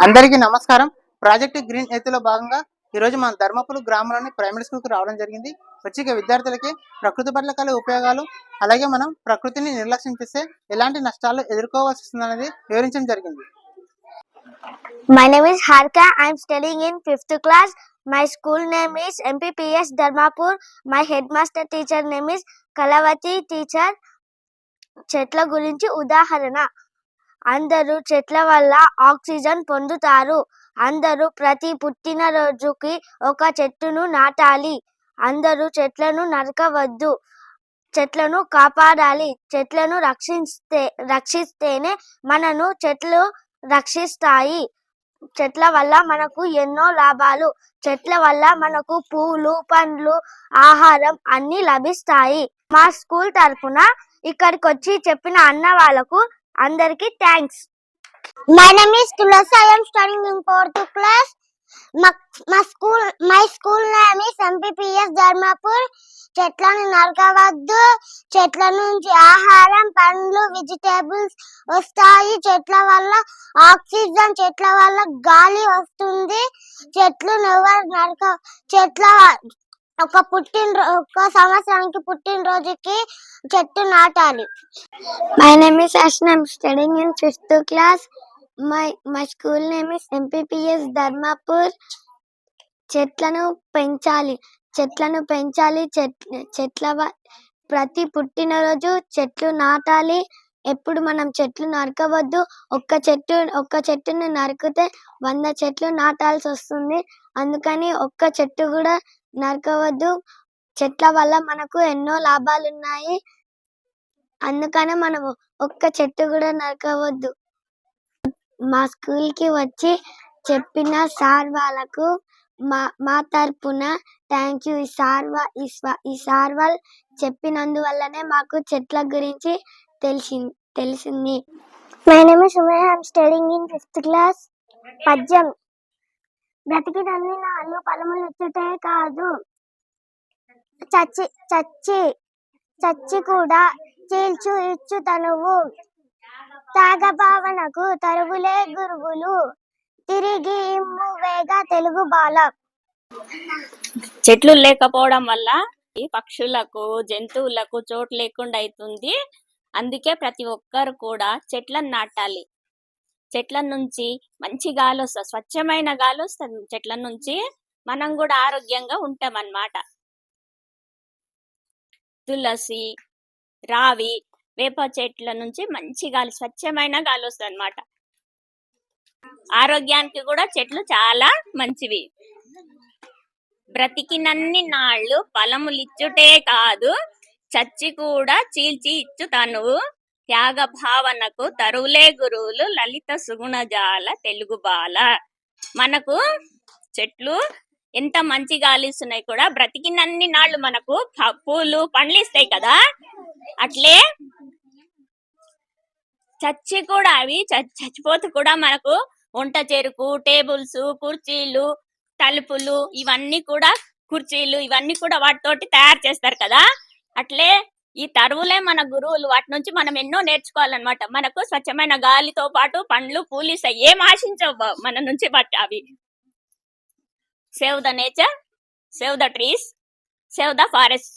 అందరికీ నమస్కారం project green ఎత్తులో భాగంగా ఈరోజు మన ధర్మపురం గ్రామంలోని ప్రైమరీ స్కూల్కి రావడం జరిగింది వచ్చి విద్యార్థులకి ప్రకృతి పట్ల కలిగే ఉపయోగాలు అలాగే మనం ప్రకృతిని నిర్లక్ష్యం చేస్తే ఎలాంటి నష్టాలు ఎదుర్కోవాల్సి వస్తుందనేది వివరించడం జరిగింది My name is Harka. I'm studying in class class. My school name is MPPS Dharmapur. My headmaster teacher name is Kalavati teacher. చెట్ల గురించి ఉదాహరణ అందరూ చెట్ల వల్ల ఆక్సిజన్ పొందుతారు. అందరూ ప్రతి పుట్టినరోజుకి ఒక చెట్టును నాటాలి. అందరూ చెట్లను నరకవద్దు. చెట్లను కాపాడాలి. చెట్లను రక్షిస్తే రక్షిస్తేనే మనను చెట్లు రక్షిస్తాయి. చెట్ల వల్ల మనకు ఎన్నో లాభాలు. చెట్ల వల్ల మనకు పూలు పండ్లు ఆహారం అన్ని లభిస్తాయి. మా స్కూల్ తరఫున ఇక్కడికి వచ్చి చెప్పిన అన్న వాళ్ళకు అందరికి thanks my name is Tulasi I am studying in fourth class మా school my school name is MPPS Dharmapur చెట్లను నరకవద్దు. చెట్ల నుంచి ఆహారం పండ్లు వెజిటేబుల్స్ వస్తాయి. చెట్ల వల్ల ఆక్సిజన్ చెట్ల వల్ల గాలి వస్తుంది. చెట్లు ఎవరు నరక చెట్ల ఒక పుట్టిన ఒక సంవత్సరానికి పుట్టినరోజుకి చెట్టు నాటాలి. My name is Ashna I'm studying in fifth class my my school name is MPPS Dharmapur చెట్లను పెంచాలి. చెట్లను పెంచాలి. చెట్ చెట్ల వ- ప్రతి పుట్టినరోజు చెట్లు నాటాలి. ఎప్పుడు మనం చెట్లు నరకవద్దు. ఒక్క చెట్టు ఒక్క చెట్టును నరికితే వంద చెట్లు నాటాల్సి వస్తుంది. అందుకని ఒక్క చెట్టు కూడా నరకవద్దు. చెట్ల వల్ల మనకు ఎన్నో లాభాలు ఉన్నాయి అందుకనే మనం ఒక్క చెట్టు కూడా నరకవద్దు. మా స్కూల్కి వచ్చి చెప్పిన సార్ వాళ్ళకు మా మా తరపున థ్యాంక్ యూ ఈ సార్ ఈ ఈ సార్ వాళ్ళు చెప్పినందువల్లనే మాకు చెట్ల గురించి తెలిసి తెలిసింది. My name is Sumayya. I'm studying in fifth class పద్యం. బ్రతికినన్ని నాళ్ళు ఫలములు ఇచ్చుటే కాదు. చచ్చి చచ్చి చచ్చి కూడా చీల్చు ఇచ్చు తనువు. త్యాగ భావనకు తరుగులే గురువులు. తిరిగి ఇమ్ము వేగ తెలుగు బాల. చెట్లు లేకపోవడం వల్ల ఈ పక్షులకు జంతువులకు చోటు లేకుండా అవుతుంది అందుకే ప్రతి ఒక్కరు కూడా చెట్లను నాటాలి. చెట్ల నుంచి మంచి గాలి వస్తుంది. స్వచ్ఛమైన గాలి వస్తుంది. చెట్ల నుంచి మనం కూడా ఆరోగ్యంగా ఉంటాం అన్నమాట తులసి రావి వేప చెట్ల నుంచి మంచి గాలి స్వచ్ఛమైన గాలి వస్తుంది అన్నమాట ఆరోగ్యానికి కూడా చెట్లు చాలా మంచివి. బ్రతికినన్ని నాళ్ళు ఫలములిచ్చుటే కాదు చచ్చి కూడా చీల్చి ఇచ్చు తనువు త్యాగ భావనకు తరువులే గురువులు లలిత సుగుణజాల తెలుగు బాల. మనకు చెట్లు ఎంత మంచి గాలిస్తున్నాయి కూడా బ్రతికినన్ని నాళ్ళు మనకు పూలు పండ్లు ఇస్తాయి కదా. అట్లే చచ్చి కూడా అవి చచ్చిపోతూ కూడా మనకు వంట చెరుకు టేబుల్స్ కుర్చీలు తలుపులు ఇవన్నీ కూడా కుర్చీలు ఇవన్నీ కూడా వాటితోటి తయారు చేస్తారు కదా. అట్లే ఈ తరువులే మన గురువులు వాటి నుంచి మనం ఎన్నో నేర్చుకోవాలన్నమాట. మనకు స్వచ్ఛమైన గాలితో పాటు పండ్లు పూలు ఇస్తాయి ఏం ఆశించవు మన నుంచి బట్ అవి. Save the nature save the trees save the forest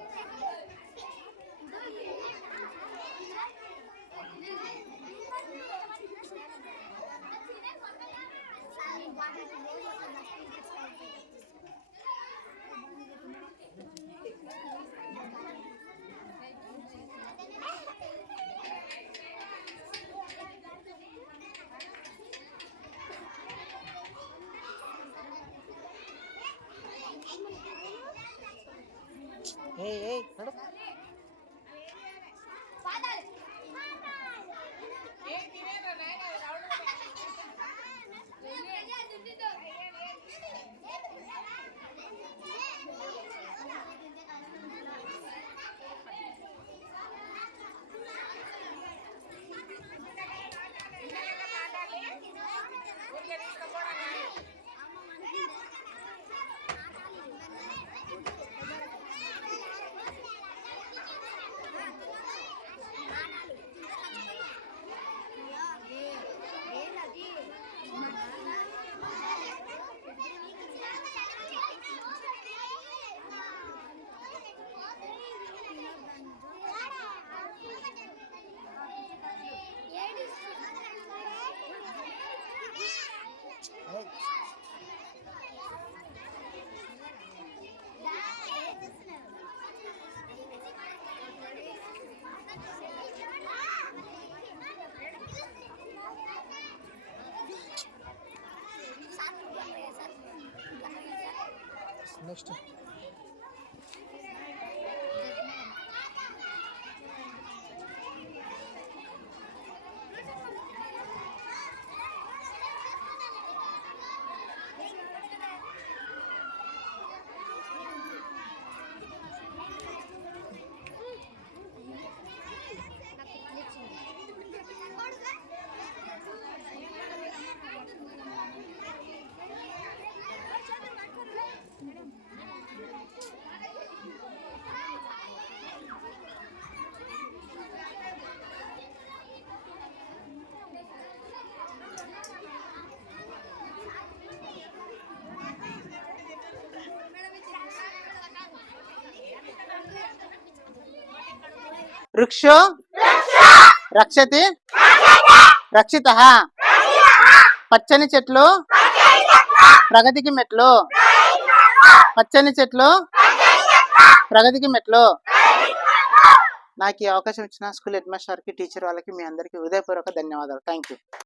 哎哎，等等。anlaştık. వృక్షో? రక్షతి? రక్షిత. పచ్చని చెట్లు? ప్రగతికి మెట్లు. పచ్చని చెట్లు? ప్రగతికి మెట్లు. నాకు ఈ అవకాశం ఇచ్చిన స్కూల్ హెడ్ మాస్టర్కి టీచర్ వాళ్ళకి మీ అందరికీ హృదయపూర్వక ధన్యవాదాలు. Thank you